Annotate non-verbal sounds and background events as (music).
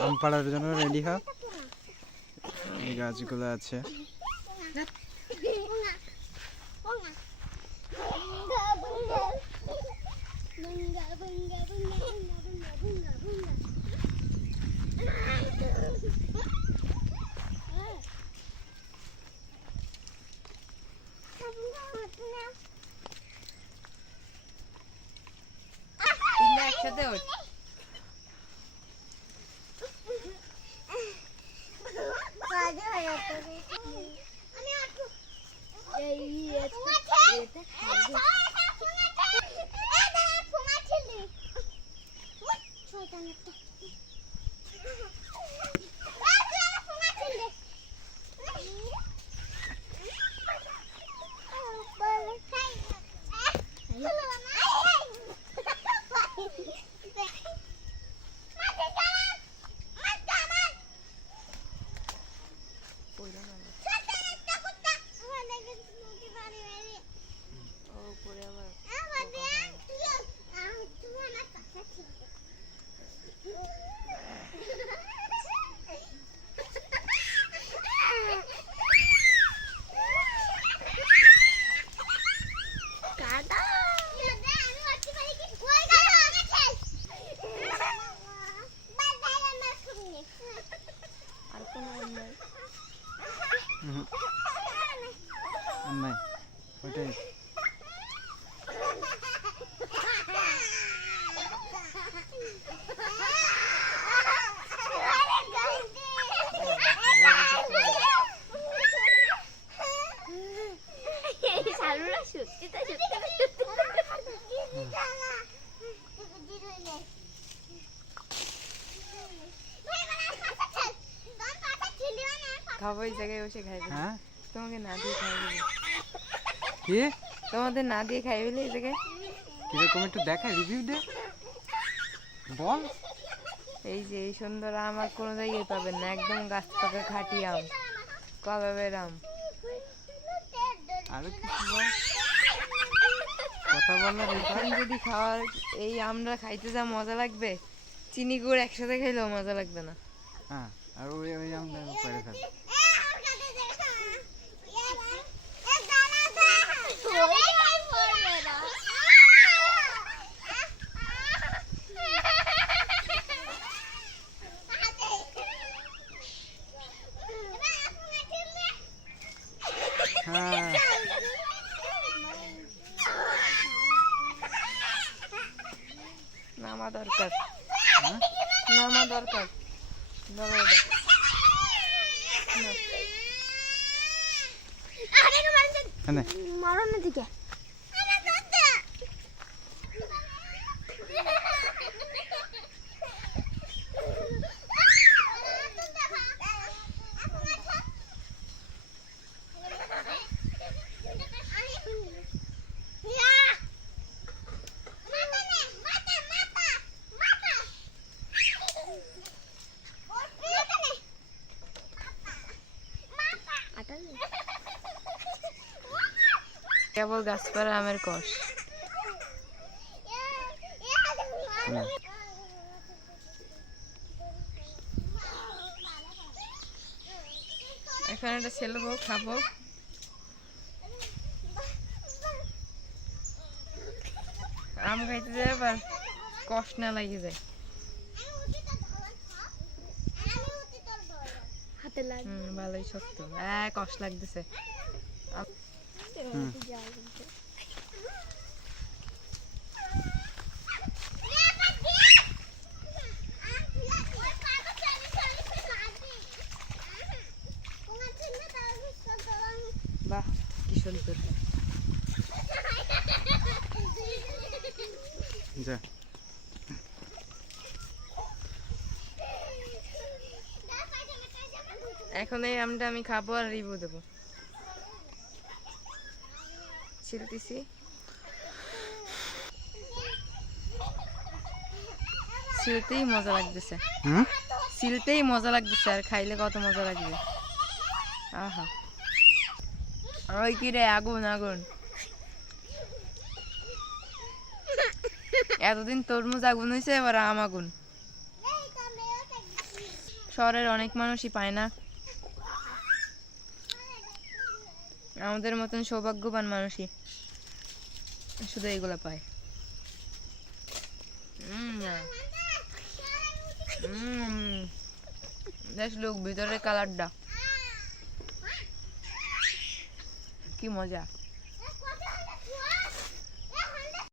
আম পাড়ার জন্য রেডি হ। এই গাছগুলো আছে। Deixa de olho. Pode Olha também. E aí, essa খাব এই জায়গায় বসে খাইবে। হ্যাঁ? তোমাকে না দিয়ে খাইবে কি? তোমাদের না দিয়ে খাইবে এই জায়গায়? কীরকম একটু দেখা রিভিউ দে। বল। এই যে এই সুন্দর আম আর কোনো জায়গায় পাবেন না একদম গাছ পাকা খাঁটি আম। কবাবের আম আরও কিছু বল। কথা বল না এখন যদি খাওয়ার এই আমরা খাইতে যা মজা লাগবে চিনি গুড় একসাথে খাইলেও মজা লাগবে না। হ্যাঁ। আর ওই ওই আমরা পরে ফেল হ্যাঁ নামা দরকার হ্যাঁ? নামা Anne. Marona dike. কেবল গাছপালা আমের কষ। এখন এটা ছেলেবো খাব আম খাইতে যায় আবার কষ না লাগে যায় ভালোই শক্ত হ্যাঁ কষ লাগতেছে। বাহ কি সুন্দর। যা। (laughs) এখন এই আমটা আমি খাব আর রিভিউ দেবো। ছিলতেছি। ছিলতেই মজা লাগতেছে। ছিলতেই মজা লাগতেছে আর খাইলে কত মজা লাগবে। আহা। ওই কি রে আগুন আগুন। এতদিন তরমুজ আগুন হয়েছে এবার আম আগুন। শহরের অনেক মানুষই পায় না। আমাদের মতন সৌভাগ্যবান মানুষই শুধু এগুলো পায়। লোক ভিতরে কালারটা কি মজা।